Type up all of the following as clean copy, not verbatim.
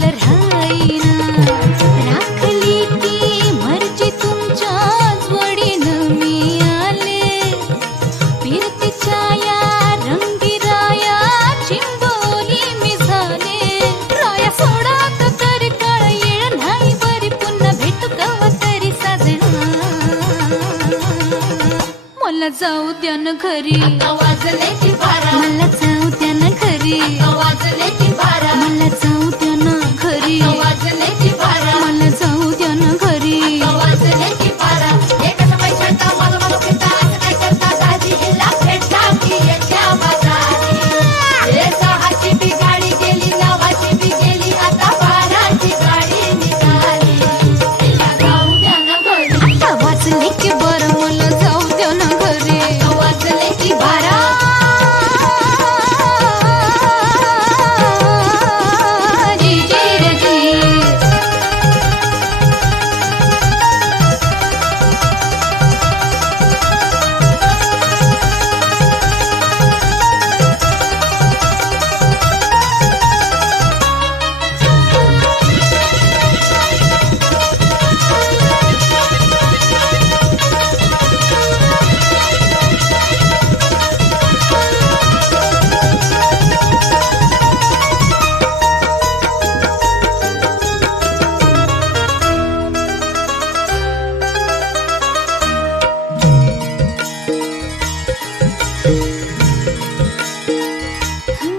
बोल राहीना राखली की मर्जी तुमच्याच वडीनं मी आले फिरतीच्या या रंगी राया चिंबोली मी झाले राया सोडात तरी काळ येळ नाही बरी पुन्हा भेटू कवा तरी साजना मला जाऊ द्या न घरी वाजले की बारा मला जाऊ द्या न घरी वाजले की बारा मला जाऊ द्या न घरी वाजले की बारा मला जाऊ द्या न घरी वाजले की बारा एकाच पैशाचा मला पिता काय करता दादी हिला भेटला की याच्या बाजारी रे सहाची बी गाडी गेली नावाची बी गेली आता बाराची गाडी निघाली हिला जाऊ द्या ना घरी वाचले की बरं मला जाऊ द्या न घरी वाजले की बारा जी जी रे जी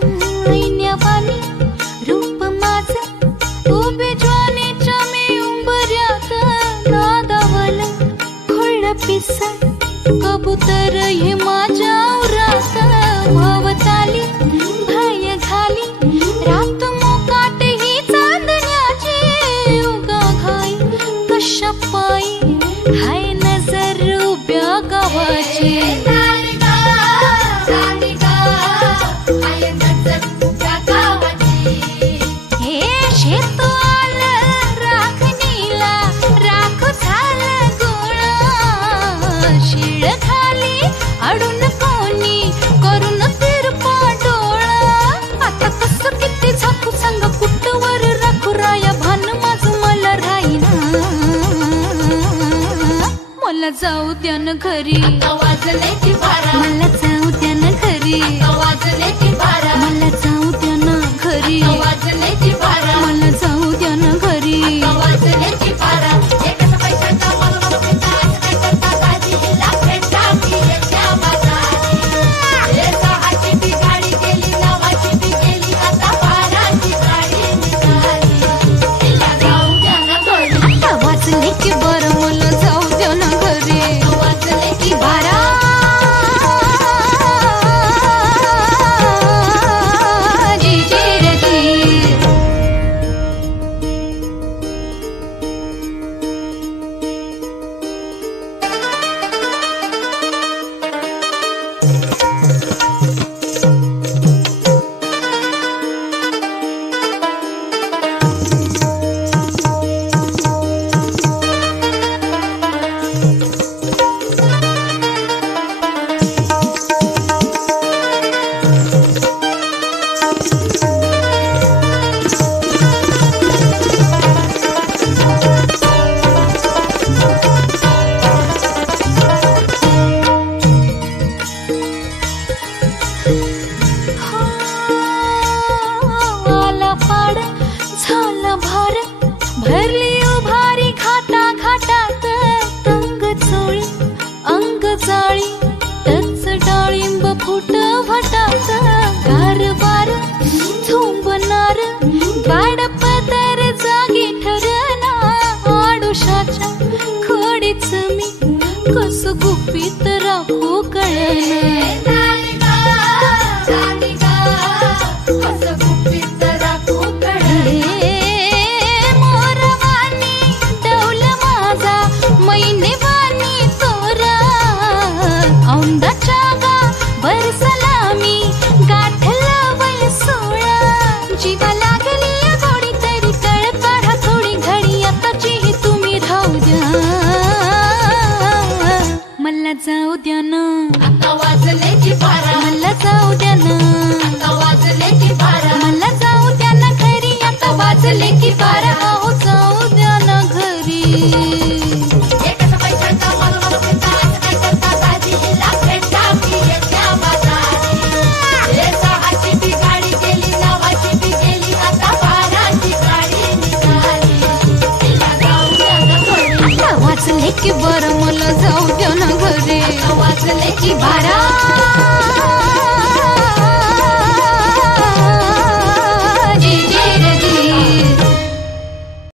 ऐन्यावानी रूप माझं उभे ज्वानीच्या मी उंबऱ्यात नादावलं खुळं पिसं कबूतर हे माझ्या उरात वावताली भय घाली रात मोकाट ही चांदण्याची उगा घाई कशा पायी हाय नजर उभ्या गावाची हे शेत आलं राखणीला राख झालं गोळा शिळ खाली अडून कोणी करून तिरपा डोळा आता कसं किती झाकू सांग कुठवर राखू राया भान माझं मला राहीना मला जाऊ द्या न घरी वाजले की बारा मला जाऊ द्या न घरी वाजले की बारा मला जाऊ द्या न घरी वाजले की बारा मला जाऊ द्या न घरी वाजले की बारा एकाच पैशाचा मला पिता काय करता दादी हिला भेटला की याच्या बाजारी रे सहाची बी गाडी गेली नावाची बी गेली आता बाराची गाडी निघाली हिला जाऊ द्या ना घरी वाचले की बरं मला जाऊ द्या न घरी वाजले की बारा जी जी रे जी आला पाड झाला भार भरली उभारी घाटा घाटात तंग चोळी अंग जाळी टच डाळिंब फुट भटात कारभार झोंबणार गाड पदर जागी ठरना आडुशाच्या खोडीच मी कस गुपित राखू कळना मोरवान की 12 अहो जाऊ द्या ना घरी एकच पैशाचा मलमल फिरता असं काय करता दाजीला भेटा की येत्या बाजारी हे 6ची ती गाडी गेली 9ची ती गेली आता 12ची गाडी निघाली तिला जाऊ द्या ना घरी आता वाचले की 12 मला जाऊ द्या ना घरी आता वाजले की 12